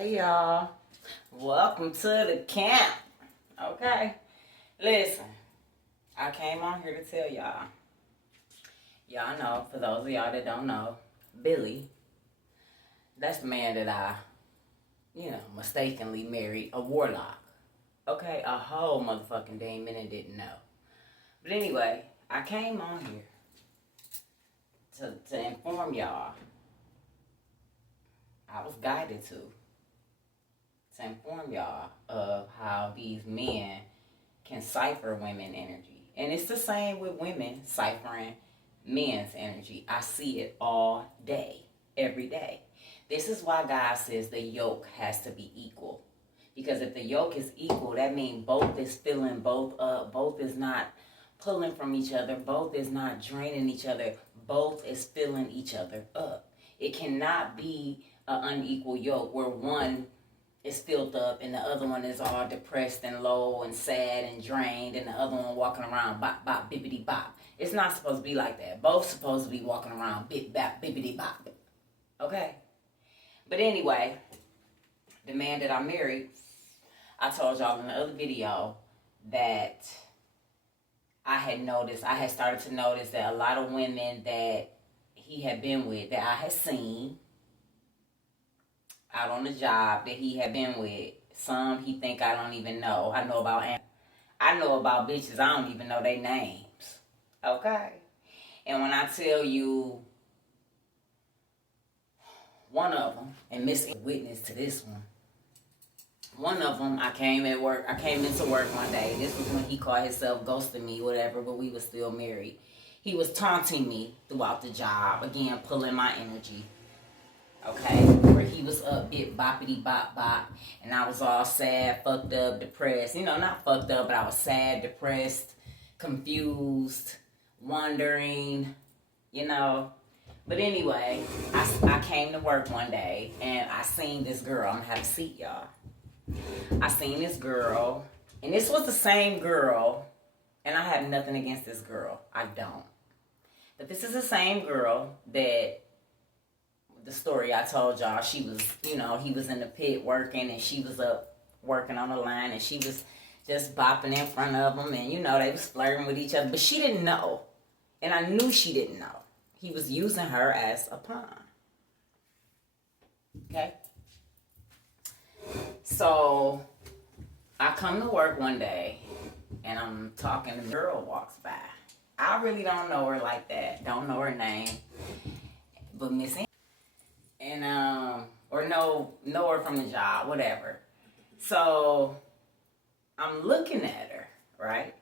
Hey y'all, welcome to the camp. Okay, listen, I came on here to tell y'all. Y'all know, for those of y'all that don't know, Billy, that's the man that I, mistakenly married a warlock. Okay, a whole motherfucking demon and didn't know. But anyway, I came on here to inform y'all. I was guided to inform y'all of how these men can cipher women energy. And it's the same with women ciphering men's energy. I see it all day, every day. This is why God says the yoke has to be equal. Because if the yoke is equal, that means both is filling both up. Both is not pulling from each other. Both is not draining each other. Both is filling each other up. It cannot be an unequal yoke where one is filled up and the other one is all depressed and low and sad and drained, and the other one walking around bop bop bippity bop. It's not supposed to be like that. Both supposed to be walking around bip bop bippity bop. Okay? But anyway, the man that I married, I told y'all in the other video that I had started to notice that a lot of women that he had been with, that I had seen out on the job, that he had been with, some he think I don't even know. I know about bitches I don't even know their names. Okay? And when I tell you one of them, and Miss witness to this one of them, I came into work one day. This was when he called himself ghosting me, whatever, but we were still married. He was taunting me throughout the job, again, pulling my energy. Okay, where he was up, bit boppity bop bop, and I was all sad, fucked up, depressed. Not fucked up, but I was sad, depressed, confused, wondering, But anyway, I came to work one day, and I seen this girl. I'm gonna have a seat, y'all. I seen this girl, and this was the same girl, and I have nothing against this girl. I don't. But this is the same girl that the story I told y'all, she was, he was in the pit working, and she was up working on the line, and she was just bopping in front of him, and, they was flirting with each other, but she didn't know, and I knew she didn't know. He was using her as a pawn. Okay? So, I come to work one day, and I'm talking, and the girl walks by. I really don't know her like that, don't know her name, but Miss and or know her from the job, whatever. So I'm looking at her, right?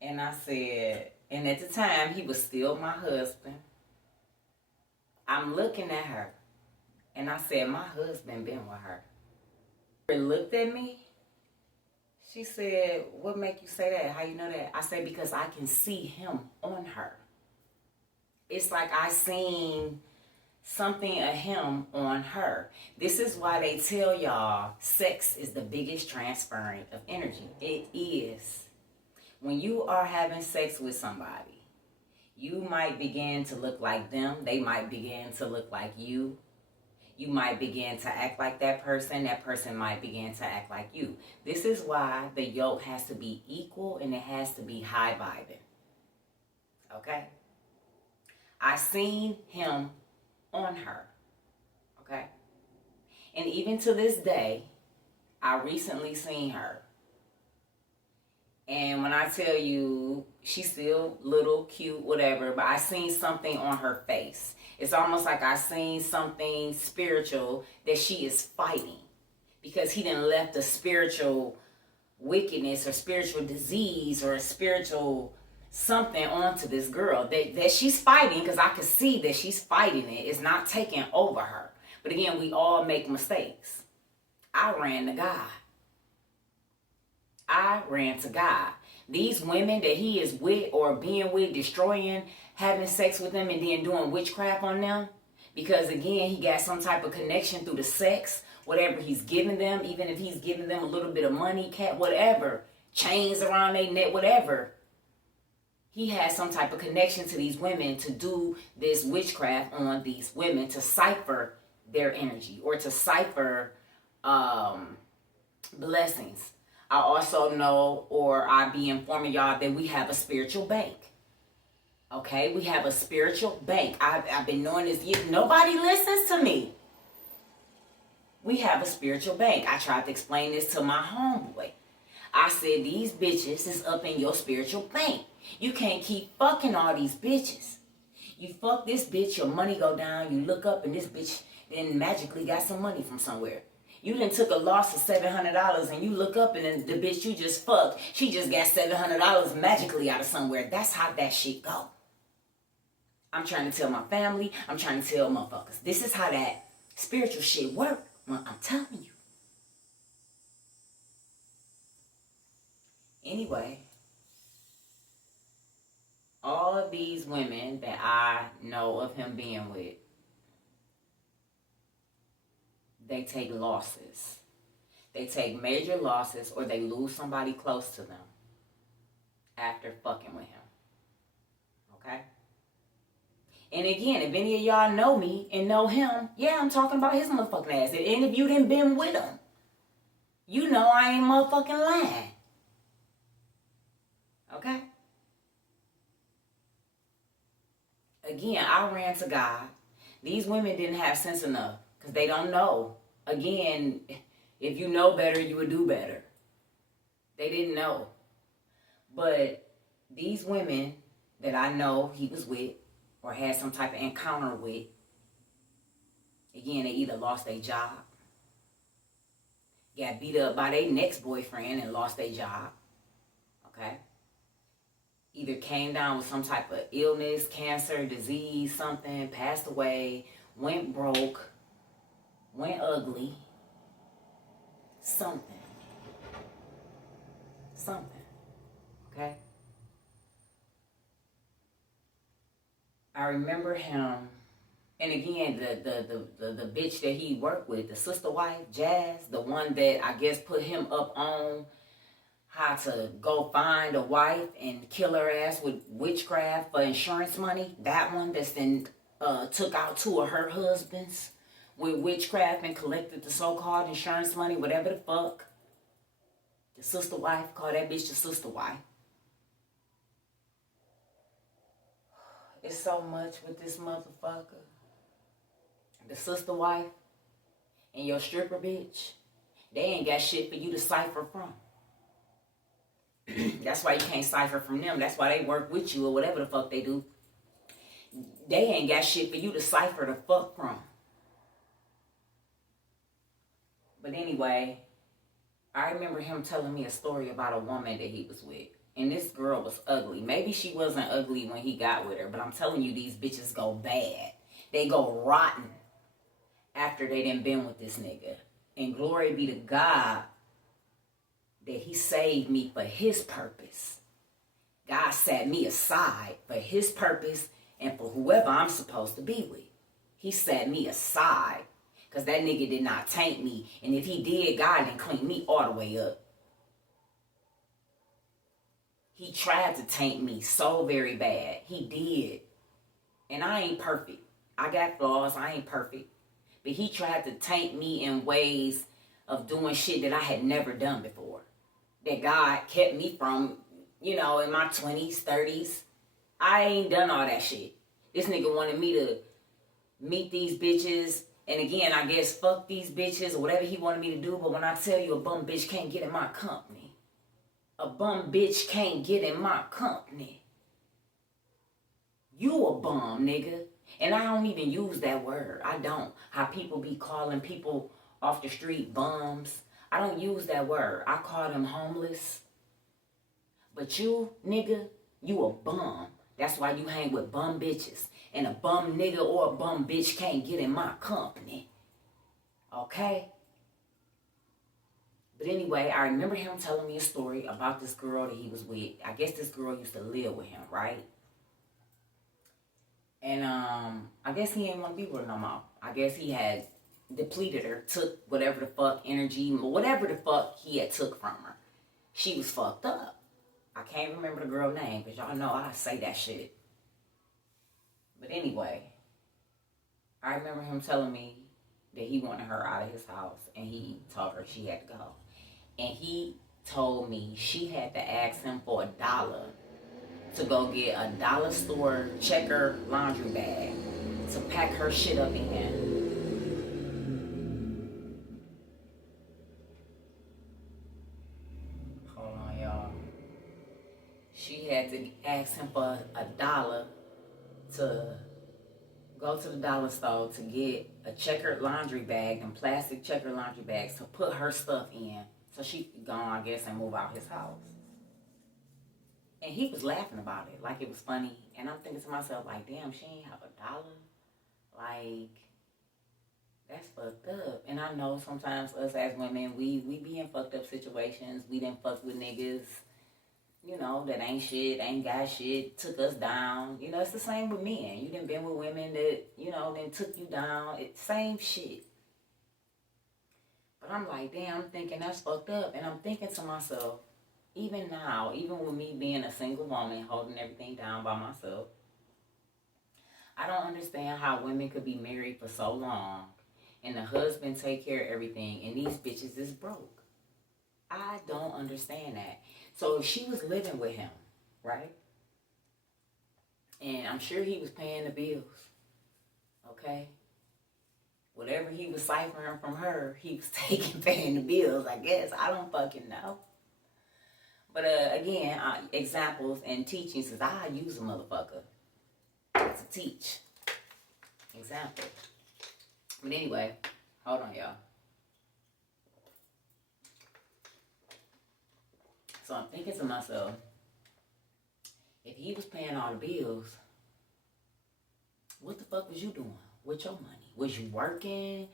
And I said, and at the time he was still my husband. I'm looking at her, and I said, my husband been with her. She looked at me. She said, what make you say that? How you know that? I said, because I can see him on her. It's like I seen something of him on her. This is why they tell y'all sex is the biggest transferring of energy. It is. When you are having sex with somebody, you might begin to look like them. They might begin to look like you. You might begin to act like that person. That person might begin to act like you. This is why the yoke has to be equal, and it has to be high vibing. Okay? I seen him on her, okay? And even to this day, I recently seen her. And when I tell you, she's still little, cute, whatever, but I seen something on her face. It's almost like I seen something spiritual that she is fighting, because he done left a spiritual wickedness or spiritual disease or a spiritual something onto this girl that she's fighting, because I can see that she's fighting it. It's not taking over her. But again, we all make mistakes. I ran to God. These women that he is with or being with, destroying, having sex with them, and then doing witchcraft on them, because again, he got some type of connection through the sex, whatever he's giving them, even if he's giving them a little bit of money, cat, whatever, chains around their neck, whatever. He has some type of connection to these women to do this witchcraft on these women, to cipher their energy or to cipher blessings. I also know, or I be informing y'all, that we have a spiritual bank. Okay, we have a spiritual bank. I've been knowing this year. Nobody listens to me. We have a spiritual bank. I tried to explain this to my homeboy. I said, these bitches is up in your spiritual bank. You can't keep fucking all these bitches. You fuck this bitch, your money go down, you look up and this bitch then magically got some money from somewhere. You done took a loss of $700 and you look up and then the bitch you just fucked, she just got $700 magically out of somewhere. That's how that shit go. I'm trying to tell my family, I'm trying to tell motherfuckers. This is how that spiritual shit work. Well, I'm telling you. Anyway, all of these women that I know of him being with, they take losses. They take major losses or they lose somebody close to them after fucking with him. Okay? And again, if any of y'all know me and know him, yeah, I'm talking about his motherfucking ass. And if you done been with him, you know I ain't motherfucking lying. Okay? Again, I ran to God. These women didn't have sense enough because they don't know. Again, if you know better, you would do better. They didn't know. But these women that I know he was with or had some type of encounter with, again, they either lost their job, got beat up by their next boyfriend and lost their job, okay? Either came down with some type of illness, cancer, disease, something, passed away, went broke, went ugly, something, okay? I remember him, and again, the bitch that he worked with, the sister wife, Jazz, the one that I guess put him up on how to go find a wife and kill her ass with witchcraft for insurance money. That one that's then took out two of her husbands with witchcraft and collected the so-called insurance money, whatever the fuck. The sister wife, call that bitch the sister wife. It's so much with this motherfucker. The sister wife and your stripper bitch, they ain't got shit for you to cipher from. That's why you can't cipher from them. That's why they work with you or whatever the fuck they do. They ain't got shit for you to cipher the fuck from. But anyway, I remember him telling me a story about a woman that he was with. And this girl was ugly. Maybe she wasn't ugly when he got with her, but I'm telling you, these bitches go bad. They go rotten after they done been with this nigga. And glory be to God that he saved me for his purpose. God set me aside for his purpose and for whoever I'm supposed to be with. He set me aside because that nigga did not taint me. And if he did, God didn't clean me all the way up. He tried to taint me so very bad. He did. And I ain't perfect. I got flaws. I ain't perfect. But he tried to taint me in ways of doing shit that I had never done before. That God kept me from, in my 20s, 30s. I ain't done all that shit. This nigga wanted me to meet these bitches. And again, I guess fuck these bitches or whatever he wanted me to do. But when I tell you a bum bitch can't get in my company. A bum bitch can't get in my company. You a bum, nigga. And I don't even use that word. I don't. How people be calling people off the street bums. I don't use that word. I call them homeless. But you, nigga, you a bum. That's why you hang with bum bitches. And a bum nigga or a bum bitch can't get in my company. Okay? But anyway, I remember him telling me a story about this girl that he was with. I guess this girl used to live with him, right? And I guess he ain't want to be with her no more. I guess he had depleted her, took whatever the fuck energy, whatever the fuck he had took from her. She was fucked up. I can't remember the girl's name, because y'all know I say that shit. But anyway, I remember him telling me that he wanted her out of his house, and he told her she had to go. And he told me she had to ask him for $1 to go get a dollar store checker laundry bag to pack her shit up in. Hold on, y'all. She had to ask him for $1 to go to the dollar store to get a checkered laundry bag and plastic checkered laundry bags to put her stuff in so she could go, I guess, and move out his house. And he was laughing about it like it was funny. And I'm thinking to myself, like, damn, she ain't have $1. Like, that's fucked up. And I know sometimes us as women, we be in fucked up situations. We done fucked with niggas, you know, that ain't shit, ain't got shit, took us down. You know, it's the same with men. You done been with women that, you know, then took you down. It's same shit. But I'm like, damn, I'm thinking that's fucked up. And I'm thinking to myself, even now, even with me being a single woman, holding everything down by myself, I don't understand how women could be married for so long and the husband take care of everything and these bitches is broke. I don't understand that. So she was living with him, right? And I'm sure he was paying the bills, okay? Whatever he was ciphering from her, he was paying the bills, I guess. I don't fucking know. But again, examples and teachings, because I use a motherfucker to teach. Example. But anyway, hold on, y'all. So I'm thinking to myself, if he was paying all the bills, what the fuck was you doing with your money? Was you working?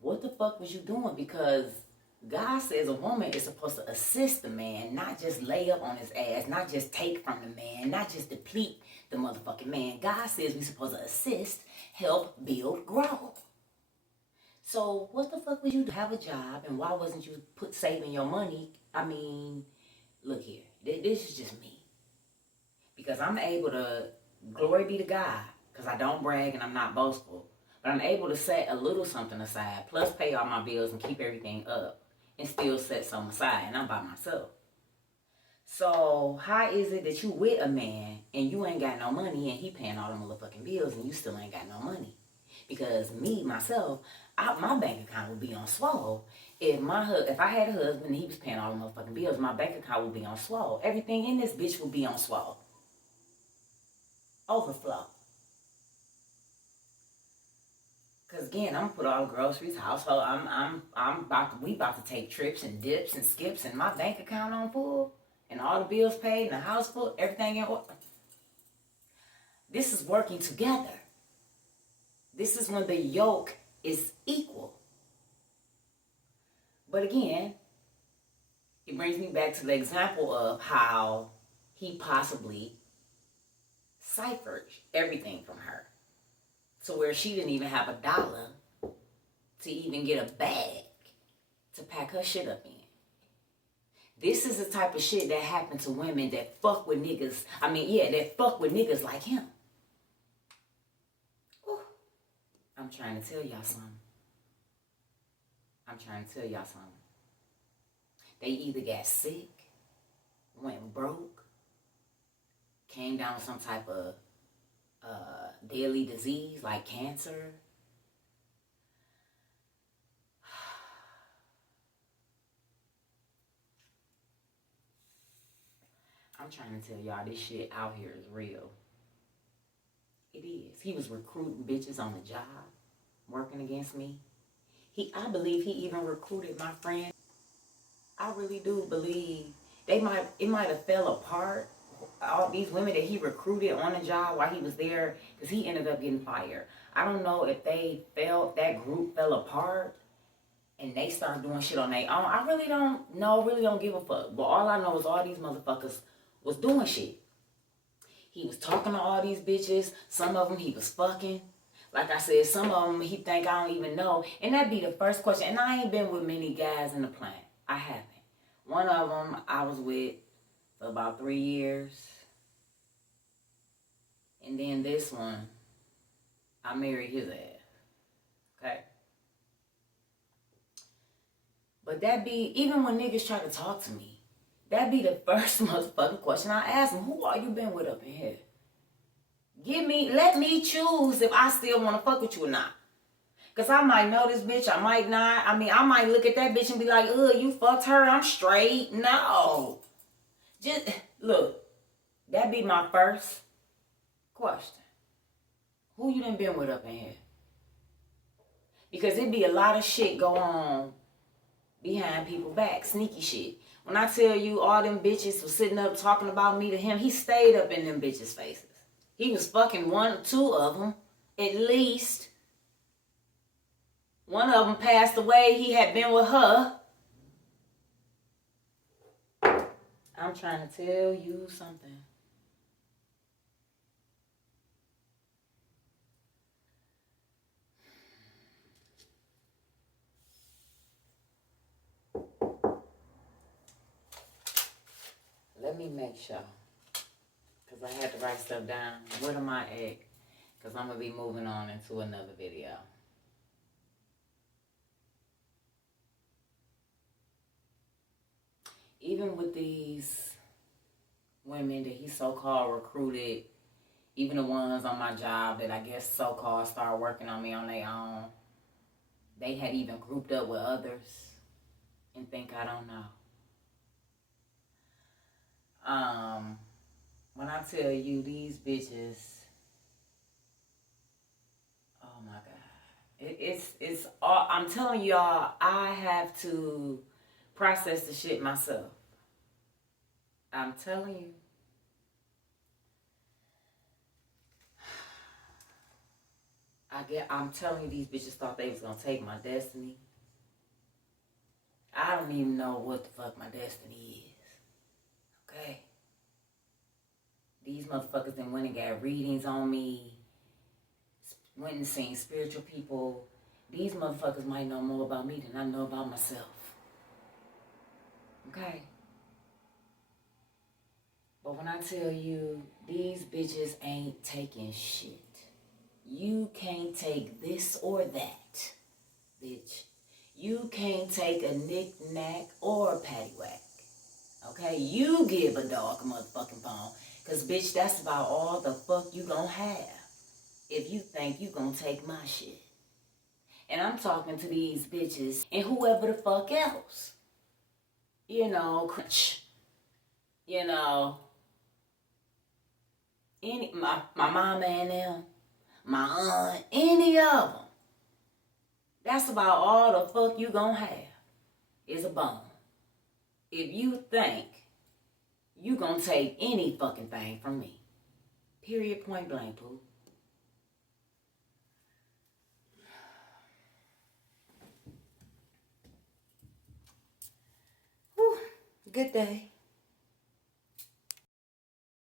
What the fuck was you doing? Because God says a woman is supposed to assist the man, not just lay up on his ass, not just take from the man, not just deplete the motherfucking man. God says we're supposed to assist, help, build, grow. So what the fuck would you have a job, and why wasn't you saving your money? I mean, look here, this is just me. Because I'm able to, glory be to God, because I don't brag and I'm not boastful, but I'm able to set a little something aside, plus pay all my bills and keep everything up, and still set some aside, and I'm by myself. So how is it that you with a man and you ain't got no money and he paying all the motherfucking bills and you still ain't got no money? Because me, myself, my bank account would be on swole. If I had a husband and he was paying all the motherfucking bills, my bank account would be on swole. Everything in this bitch would be on swole. Overflow. Cause again, I'm gonna put all the groceries, household. We about to take trips and dips and skips, and my bank account on full, and all the bills paid, and the house full, everything in order. This is working together. This is when the yoke is equal. But again, it brings me back to the example of how he possibly ciphered everything from her. To where she didn't even have $1 to even get a bag to pack her shit up in. This is the type of shit that happened to women that fuck with niggas. That fuck with niggas like him. Ooh. I'm trying to tell y'all something. They either got sick, went broke, came down with some type of deadly disease like cancer. I'm trying to tell y'all this shit out here is real. It is. He was recruiting bitches on the job, working against me. I believe he even recruited my friend. I really do believe it might have fell apart. All these women that he recruited on the job while he was there, because he ended up getting fired. I don't know if that group fell apart and they started doing shit on their own. I really don't know, really don't give a fuck. But all I know is all these motherfuckers was doing shit. He was talking to all these bitches. Some of them he was fucking. Like I said, some of them he think I don't even know. And that'd be the first question. And I ain't been with many guys in the plant. I haven't. One of them I was with for about 3 years. And then this one, I married his ass. But that be, even when niggas try to talk to me, that be the first motherfucking question I ask them. Who are you been with up in here? Let me choose if I still want to fuck with you or not. Because I might know this bitch, I might not. I mean, I might look at that bitch and be like, ugh, you fucked her, I'm straight. No. Just, look, that be my first question. Who you done been with up in here? Because it be a lot of shit go on behind people's back, sneaky shit. When I tell you all them bitches was sitting up talking about me to him, he stayed up in them bitches' faces. He was fucking two of them, at least. One of them passed away. He had been with her. I'm trying to tell you something. Let me make sure. Because I had to write stuff down. What am I at? Because I'm going to be moving on into another video. Even with these women that he so-called recruited, even the ones on my job that I guess so-called started working on me on their own, they had even grouped up with others and think I don't know. When I tell you these bitches, oh my God. It's all, I'm telling y'all, I have to process the shit myself. I'm telling you. I'm telling you, these bitches thought they was gonna take my destiny. I don't even know what the fuck my destiny is. Okay? These motherfuckers then went and got readings on me. Went and seen spiritual people. These motherfuckers might know more about me than I know about myself. Okay? But when I tell you, these bitches ain't taking shit. You can't take this or that, bitch. You can't take a knick-knack or a paddywhack. Okay? You give a dog a motherfucking bone. Because, bitch, that's about all the fuck you gonna have if you think you gonna take my shit. And I'm talking to these bitches and whoever the fuck else. You know, my mama and them, my aunt, any of them. That's about all the fuck you gonna have is a bone. If you think you gonna take any fucking thing from me. Period, point blank, poo. Whew. Good day.